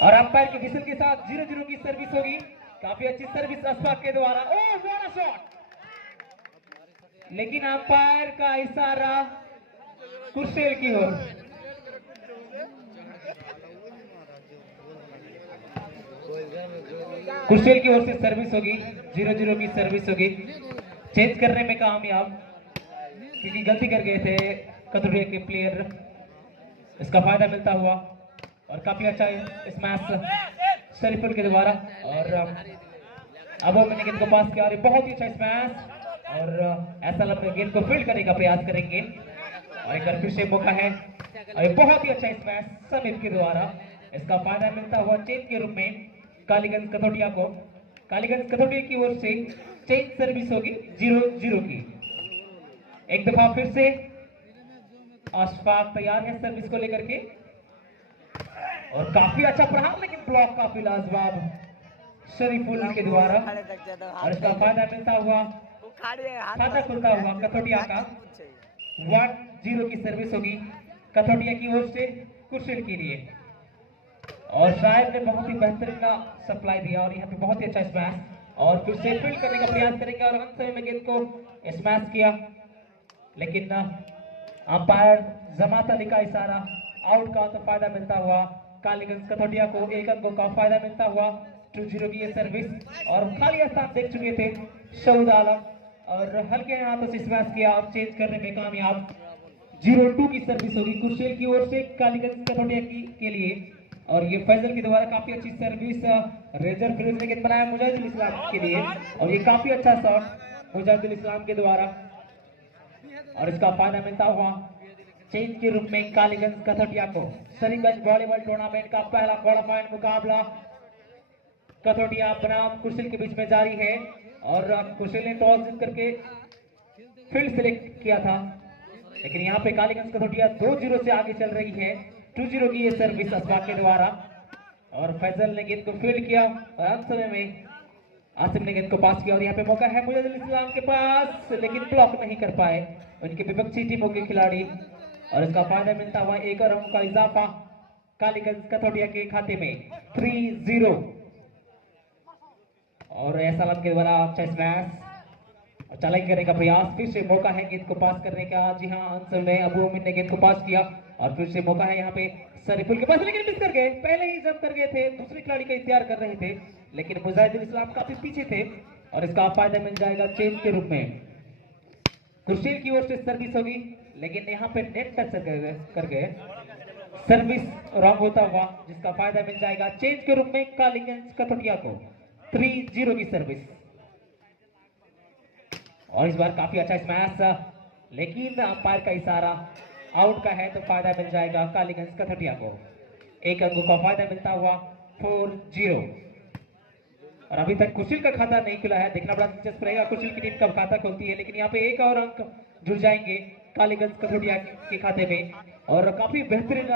और अंपायर के विसल के साथ 0-0 की सर्विस होगी। काफी अच्छी सर्विस अशफाक के द्वारा। ओह व्हाट अ शॉट, लेकिन अंपायर का इशारा कुर्सेल की ओर। कुर्सेल की ओर से सर्विस होगी, 0-0 की सर्विस होगी। चेंज करने में कामयाब, क्योंकि गलती कर गए थे कतुरिया के प्लेयर। इसका फायदा मिलता हुआ और काफी अच्छा स्मैश शरीफुल के द्वारा। और अब मैंने गेंद को पास किया और बहुत ही अच्छा स्मैश। और ऐसा लगता गेंद को फील्ड करने का प्रयास करेंगे और एक बार फिर से मौका है और बहुत ही अच्छा स्मैश समीप के द्वारा। इसका फायदा मिलता हुआ चेंज के रूप में कालीगंज कथोटिया को। कालीगंज कथोटिया की ओर से चेंज सर्विस होगी 0-0 की। एक दफा फिर से अशफाक तैयार है सर्विस को लेकर के और काफी अच्छा प्रहार, लेकिन ब्लॉक काफी लाजवाब शरीफुल के द्वारा। और इसका फायदा मिलता हुआ खाता खुलता हुआ कथोटिया का। 1-0 की सर्विस होगी कथोटिया की ओर से कुर्सेल के लिए। और शायद ने बहुत ही बेहतरीन सप्लाई दिया और यहाँ पे बहुत ही अच्छा स्मैश और फिर से फील्ड करने का प्रयास करेंगे और अंत में गेंद को स्मैश किया, लेकिन अंपायर जमात अली का इशारा आउट का तो फायदा मिलता हुआ कालीगंज कथोटिया को। 1 अंकों का फायदा मिलता हुआ 2-0 की ये सर्विस। और खाली स्थान देख चुके थे शहीद आलम और हल्के हाथों से स्मैश किया और चेंज करने में कामयाब। 0-2 की सर्विस होगी कुर्सेल की ओर से कालीगंज कथोटिया के लिए। और ये फैजल के द्वारा काफी अच्छी सर्विस रेजर फिरोज ने गेंद बनाया मुजाहिदुल इस्लाम के लिए और ये काफी अच्छा शॉट मुजाहिदुल इस्लाम के द्वारा। और इसका फायदा मिलता हुआ चेंज के रूप में कालीगंज कथोटिया को। सलीमगंज वॉलीबॉल टूर्नामेंट का पहला क्वालिफाइंग मुकाबला कथोटिया बनाम कुर्सेल के बीच में जारी है और कुर्सेल ने टॉस जीत करके फील्ड सिलेक्ट किया था, लेकिन यहाँ पे कालीगंज कथोटिया 2-0 से आगे चल रही है। 2-0 की ये सर्विस अशफाक के द्वारा और फैजल ने गेंद को फील्ड किया और अंत समय में आसिम ने गेंद को पास किया और यहाँ पे मौका है मुजाहिदुल इस्लाम के पास, लेकिन ब्लॉक नहीं कर पाए उनके विपक्षी टीमों के खिलाड़ी। और इसका फायदा मिलता हुआ 1 और अंक का इजाफा कालीगंज कथोटिया के खाते में 3-0। और ऐसा लग के द्वारा अच्छा स्मैश चालाकी करने का प्रयास, फिर से मौका है गेंद को पास करने का। जी हाँ, अंत में अबू उमिन ने गेंद को पास किया और फिर से मौका है यहाँ पे शरीफुल के पास, लेकिन मिस कर गए। पहले ही जंप कर गए थे, दूसरे खिलाड़ी का इंतजार कर रहे थे, लेकिन मुजाहिदुल इस्लाम काफी पीछे थे और इसका फायदा मिल जाएगा चेंज के रूप में। कुर्सेल की ओर से सर्विस होगी, लेकिन यहाँ पे नेट टच कर गए, सर्विस रॉन्ग होता हुआ, जिसका फायदा मिल जाएगा चेंज के रूप में कालीगंज कथोटिया को। 3-0 की सर्विस और इस बार काफी अच्छा स्मैश, लेकिन अंपायर का इशारा आउट का है तो फायदा मिल जाएगा कालीगंज कथोटिया को। 1 अंक का फायदा मिलता हुआ 4-0। और अभी तक कुर्सेल का खाता नहीं खुला है, देखना बड़ा दिलचस्प रहेगा कुर्सेल की टीम कब खाता खोलती है, लेकिन यहाँ पे 1 और अंक जुड़ जाएंगे कालीगंज कथोटिया के खाते में। और काफी बेहतरीन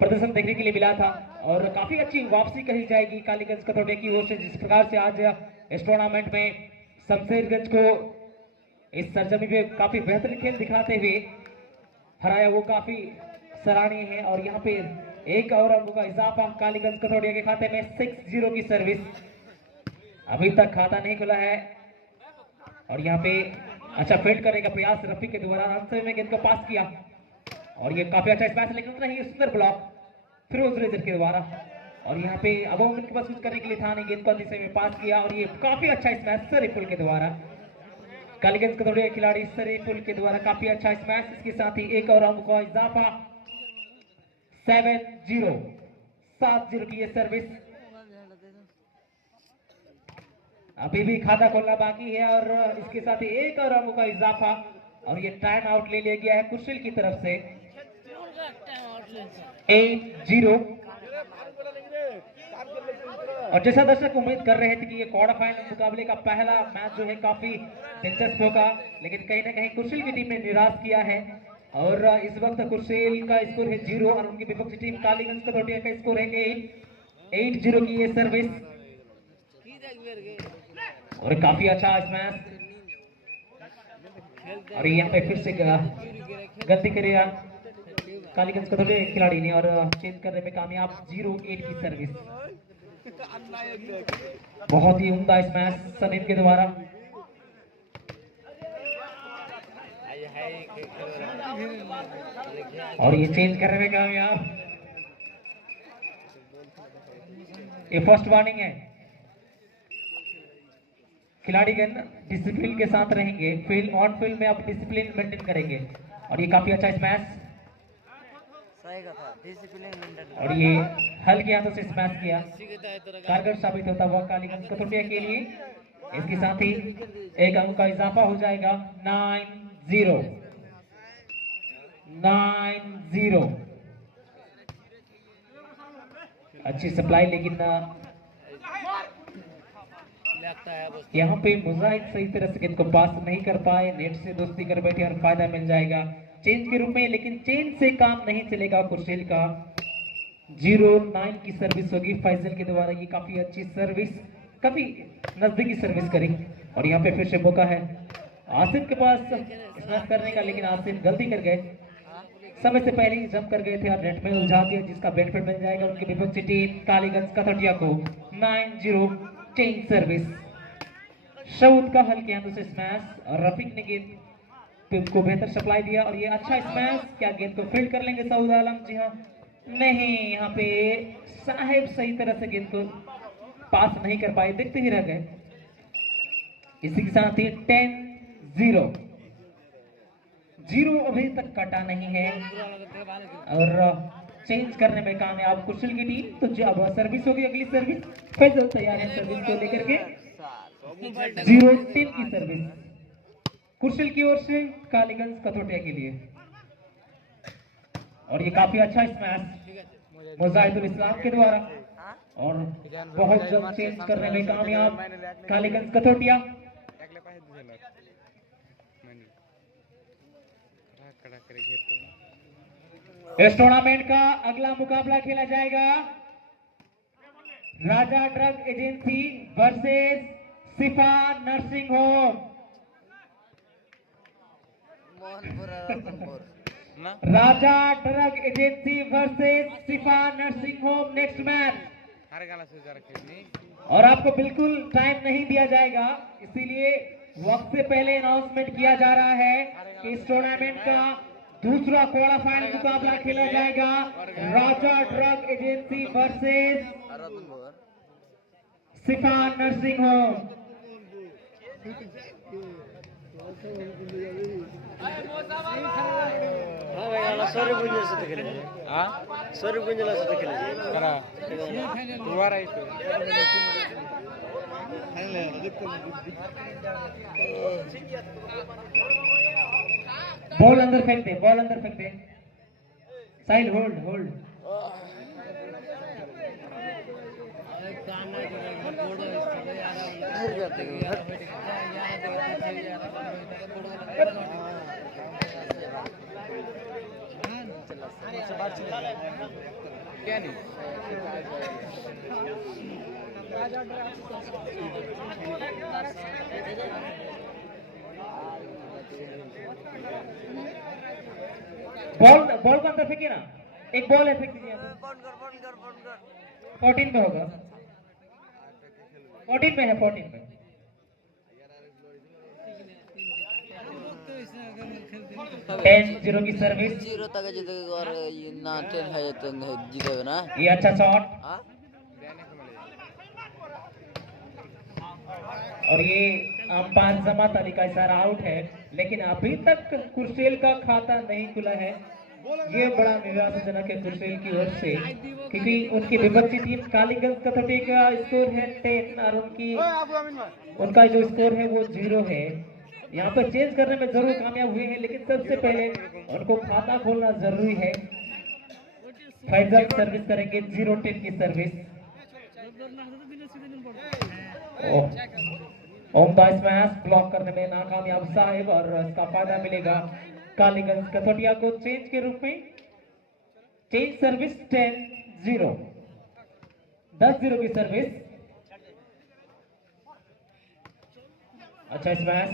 प्रदर्शन देखने के लिए मिला था और काफी अच्छी वापसी कही जाएगी कालीगंज कथोटिया की ओर से, जिस प्रकार से आज इस टूर्नामेंट में शमशेरगंज को इस सरजमी पे काफी बेहतरीन खेल दिखाते हुए हराया, वो काफी सराहनीय है। और यहाँ पे 1 और अंकों का इजाफा कालीगंज कथोटिया के खाते में। 6-0 की सर्विस, अभी तक खाता नहीं खुला है और यहाँ पे अच्छा फील्ड करने का प्रयास रफी के द्वारा। अंत में गेंद को पास किया और ये काफी अच्छा स्मैश, लेकिन उतना ही सुंदर ब्लॉक फिरोज रेजर के द्वारा। और यहाँ पे अब उनके पास कुछ करने के लिए था नहीं, गेंद को दिशा में पास किया और ये काफी अच्छा स्मैश शरीफुल के द्वारा। कालीगंज कथोटिया खिलाड़ी शरीफुल के द्वारा काफी अच्छा स्मैश, इसके साथ ही 1 और अंक का इजाफा। 7-0 की ये सर्विस। अभी भी खाता खोलना बाकी है और इसके साथ ही 1 और अंक का इजाफा और ये टाइम आउट ले लिया गया है कुर्सेल की तरफ से। 8-0। और जैसा दर्शक उम्मीद कर रहे थे कि ये क्वार्टर फाइनल मुकाबले का पहला मैच जो है काफी दिलचस्प होगा, लेकिन कहीं ना कहीं कुर्सेल की टीम ने निराश किया है। और इस वक्त कुर्सेल का स्कोर है 0 और उनकी विपक्षी टीम कालीगंज कथोटिया का स्कोर है 8-0 की ये सर्विस। और काफी अच्छा स्मैश और यहाँ पे फिर से गलती करेगा कालीगंज कथोटिया के खिलाड़ी ने, और चेंज करने में कामयाब 0-8 की सर्विस। बहुत ही उम्दा स्मैश सनील के द्वारा, और ये चेंज करने में कामयाब। ये फर्स्ट वार्निंग है। खिलाड़ीगण डिसिप्लिन के साथ रहेंगे, फील्ड ऑन फील्ड में आप डिसिप्लिन मेंटेन करेंगे। और ये काफी अच्छा स्मैश, और ये हल्के हाथों से स्मैश किया, कारगर साबित होता हुआ कालीगंज कथोटिया के लिए। इसके साथ ही एक अंक का इजाफा हो जाएगा, 9-0। 9-0। अच्छी सप्लाई, लेकिन यहाँ पे मुजाहिद सही तरह से गेंद को पास नहीं कर पाए, नेट से दोस्ती कर बैठे और फायदा मिल जाएगा चेंज के रूप में। लेकिन चेंज से काम नहीं चलेगा कुर्सेल का। 0-9 की सर्विस होगी फैजल के द्वारा। ये काफी अच्छी सर्विस, काफी नजदीकी सर्विस करी, और यहाँ पे फिर से मौका है आसिफ के पास स्मैश करने का, लेकिन आसिफ गलती कर गए, समय से पहले ही जंप कर गए थे और नेट में उलझा दिया, जिसका बेनिफिट मिल जाएगा उनकी विपक्षी टीम कालीगंज कथोटिया को। 9-0 चेंज सर्विस। शऊद का हल्के हाथों से स्मैश, और रफीक ने गेंद को बेहतर सप्लाई दिया, और ये अच्छा स्मैश। क्या गेंद को फील्ड कर लेंगे सऊद आलम? जी हाँ, नहीं, यहाँ पे साहिब सही तरह से गेंद को पास नहीं कर पाए, देखते ही रह गए। इसी के साथ ही 10-0। 0 अभी तक कटा नहीं है, और चेंज करने में कामयाब कुशल की टीम। तो अब सर्विस होगी, अगली सर्विस फैजल तैयार है सर्विस को लेकर के। 0-10 की सर्विस कुशल की ओर से कालीगंज कथोटिया के लिए, और ये काफी अच्छा स्मैश मुजाहिदुल इस्लाम के द्वारा, और बहुत जल्द चेंज करने में कामयाब कालीगंज कथोटिया। इस टूर्नामेंट का अगला मुकाबला खेला जाएगा Raja drug agency versus Shifa nursing home. Raja drug agency versus Shifa nursing home next match. और आपको बिल्कुल टाइम नहीं दिया जाएगा, इसीलिए वक्त से पहले अनाउंसमेंट किया जा रहा है कि इस टूर्नामेंट का दूसरा क्वालिफाइंग मुकाबला खेला जाएगा Raja drug agency versus Shifa nursing home. Saurabh Gunjal से खेले, सौरभ गुंजल से खेले बॉल अंदर फेंक दे, बॉल अंदर फेंक दे। Side hold hold. क्या नहीं बॉल को अंदर फेंकिए ना, एक बॉल है, फेंक दीजिए। 14 पे होगा, 14 पे है, 14 पे। 10-0 की सर्विस। 0 तक जीतेगा और ये ना 10 है तो जीतेगा ना। ये अच्छा शॉट, और ये अंपायर जमात अली का इशारा आउट है, लेकिन अभी तक कुर्सेल का खाता नहीं खुला है। ये बड़ा निराशाजनक है कुर्सेल की ओर से, क्योंकि उनकी विपक्षी टीम कालीगंज कथोटिया का स्कोर है 10 और उनका जो स्कोर है वो 0 है। यहाँ पर चेंज करने में जरूर कामयाब हुए हैं, लेकिन सबसे पहले उनको खाता खोलना जरूरी है। फैजल सर्विस करेंगे 0-10 की सर्विस। ओमदा स्मैश ब्लॉक करने में नाकामयाब साहिब, और इसका फायदा मिलेगा कालीगंज कथोटिया को चेंज के रूप में। चेंज सर्विस 10-0, 10-0 की सर्विस। अच्छा स्मैश,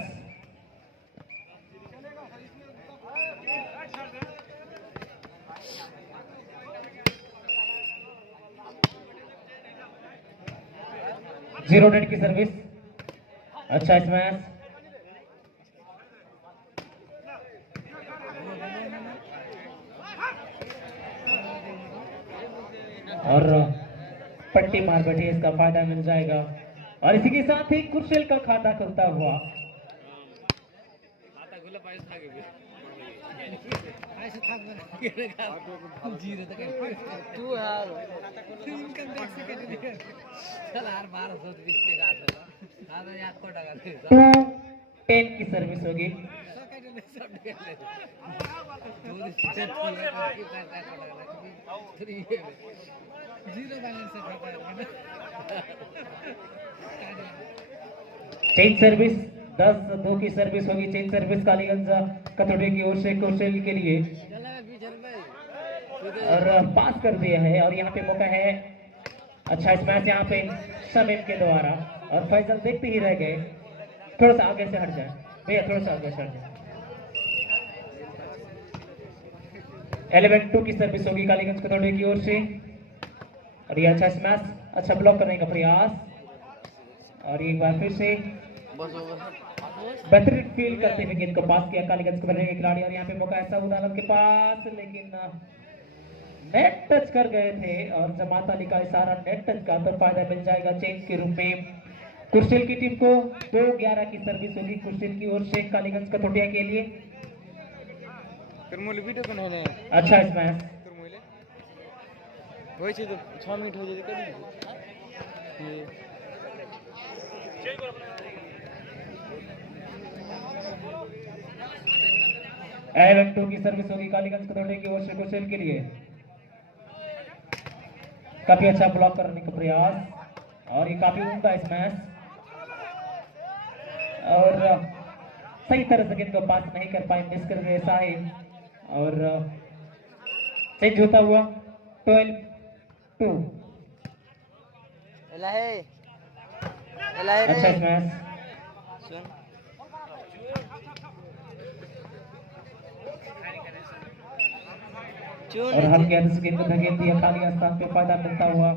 जीरो नेट की सर्विस, अच्छा स्मैश और पट्टी मार बैठी, इसका फायदा मिल जाएगा और इसी के साथ ही कुशल का खाता खुलता हुआ। टू 10 की सर्विस होगी। चेंज सर्विस 10-2 की सर्विस होगी। चेंज सर्विस कालीगंज कथोड़ी की ओर से कौशल के लिए और पास कर दिया है और यहाँ पे मौका है। अच्छा स्मैश यहाँ पे शमीम के द्वारा और फैजल देखते ही रह गए। थोड़ा सा आगे से हट जाए भैया, थोड़ा सा आगे से हट जाए। 11-2 की सर्विस होगी कालीगंज कथोड़ी की ओर से और ये अच्छा स्मैश, अच्छा ब्लॉक करने का प्रयास और एक बार फिर से बेहतरीन फील करते हुए गेंद को पास किया कालीगंज कथोड़ी के खिलाड़ी और यहाँ पे मौका ऐसा उदालन के पास, लेकिन नेट टच कर गए थे और जमात अली का इशारा नेट टच का, तो फायदा मिल जाएगा चेंज के रूप में कुर्सिल की टीम को। 2-11 की सर्विस होगी कुर्सिल की ओर से कालीगंज कथोड़िया के लिए। अच्छा स्मैश, वैसे तो 6 मिनट हो जाए। 11-2 की सर्विस होगी कालीगंज कथोड़ी की ओर से कुर्सिल के लिए। काफी अच्छा ब्लॉक करने का प्रयास और ये काफी उम्दा स्मैश और सही तरह से गेंद को पास नहीं कर पाए, मिस कर गए साहिब और चेंज होता हुआ 12-2। अच्छा स्मैश और हल्के हाथ से गेंद को धकेल दिया खाली स्थान पे, फायदा मिलता हुआ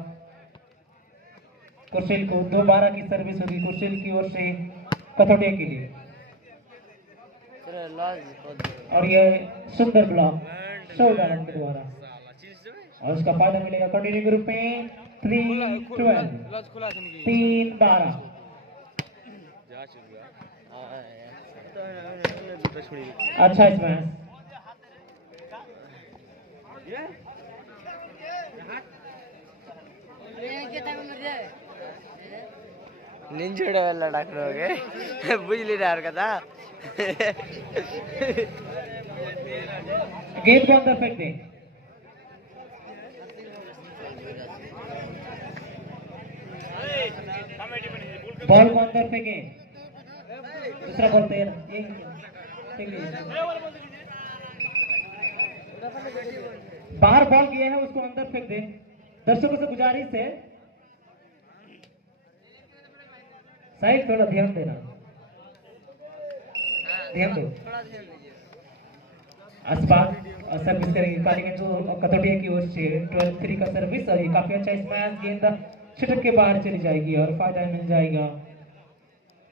कुर्सिल को। 2-12 की सर्विस होगी कुर्सिल की ओर से कथोड़िया के लिए और ये सुंदर ब्लॉक शोडालन के द्वारा और उसका फायदा मिलेगा कंटिन्यू के रूप में 3-12 3-12। अच्छा स्मैश निंजुड़े वाला डॉक्टर हो गए बुझली डार का था। गेंद को अंदर फेंक दे। बॉल को अंदर फेंके, दूसरा बॉल तैयार। बाहर बॉल गया है उसको अंदर फेंक दे। दर्शकों से गुजारिश है साइड थोड़ा ध्यान देना, ध्यान दो। आसपास सर्विस करेंगे कालीगंज कथोड़िया की ओर से 12-3 का सर्विस और ये काफी अच्छा स्मैश, गेंद छिटक के बाहर चली जाएगी और फायदा मिल जाएगा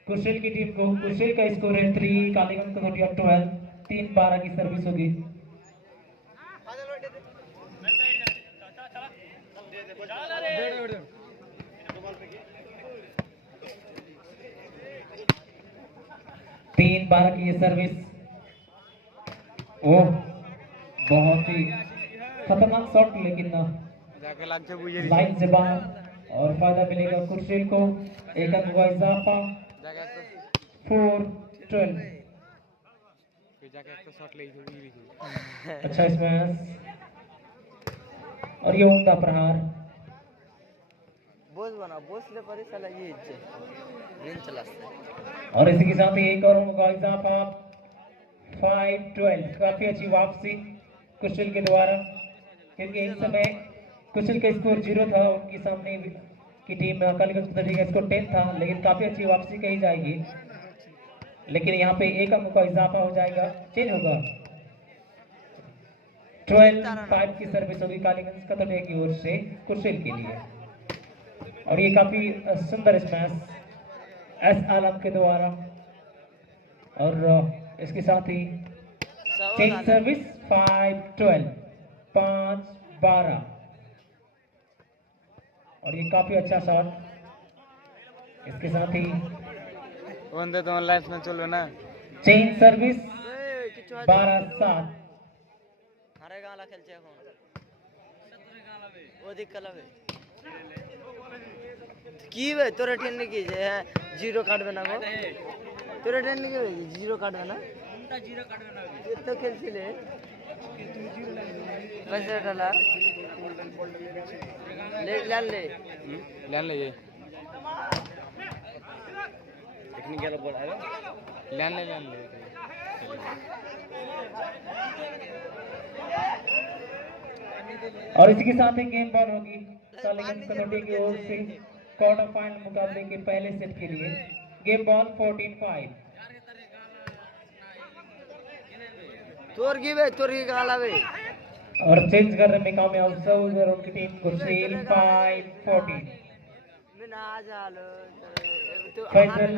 कुर्सिल की टीम को। कुर्सिल का स्कोर है 3, कालीगंज कथोड़िया 12। 3-12 की सर्विस होगी। तीन 12 की ये सर्विस, ओह बहुत ही खतरनाक शॉट, लेकिन लाइन से बाहर और फायदा मिलेगा कुर्सिल को। एक अंक का इजाफा 4-12। अच्छा स्मैश और ये उम्दा प्रहार। बोझ बना बोझ ले पर साला ये ग्रीन चला और इसी के साथ ही एक और का इजाफा 5-12। काफी अच्छी वापसी कुशल के द्वारा, क्योंकि इस समय कुशल का स्कोर 0 था, उनकी सामने की टीम कालीगंज कथोड़ी का स्कोर 10 था, लेकिन काफी अच्छी वापसी कही जाएगी। लेकिन यहाँ पे एक अंक का इजाफा हो जाएगा, चेंज होगा 12-5 की सर्विस होगी कालीगंज कतौटिया की ओर से कुर्सेल के लिए। और ये काफी सुंदर स्मैश एस आलम के द्वारा, और इसके साथ ही चेंज सर्विस 5-12 5-12। और ये काफी अच्छा शॉट, इसके साथ ही वंदे तो ऑनलाइन में चलो ना चेंज सर्विस 12-7। আরে গালা খেলছে এখন ওদিক কালাবে কি বে তোরা টেন কি যে হ্যাঁ জিরো কাটবে না গো তোরা টেন কি জিরো কাটবে না কোনটা জিরো কাটবে না তুই তো খেলছিলে कैसे डाला ले ले ये टेक्निकल बोल है ले और इसी के साथ ही गेम बॉल होगी कालीगंज कतौटिया की ओर से क्वार्टर फाइनल मुकाबले के पहले सेट के लिए। Game ball 14-5। तोर की गाला बे और चेंज करने में कामयाब सऊदर उनकी टीम कुर्सेल 5-14। फैसल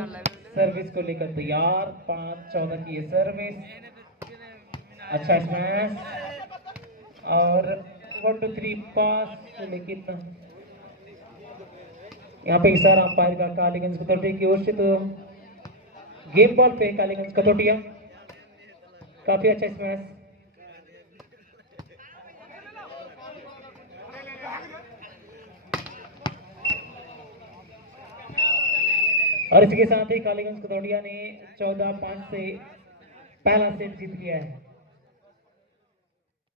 सर्विस को लेकर तैयार, 5-14 की ये सर्विस, अच्छा स्मैश और 1-2-3 पास, लेकिन यहाँ पे इशारा अंपायर का कालीगंज कतौटिया की ओर से। तो गेम बॉल पे कालीगंज कतौटिया, काफी अच्छा स्मैश। और इसके साथ ही कालीगंज कतौटिया ने 14-5 से पहला सेट जीत लिया है।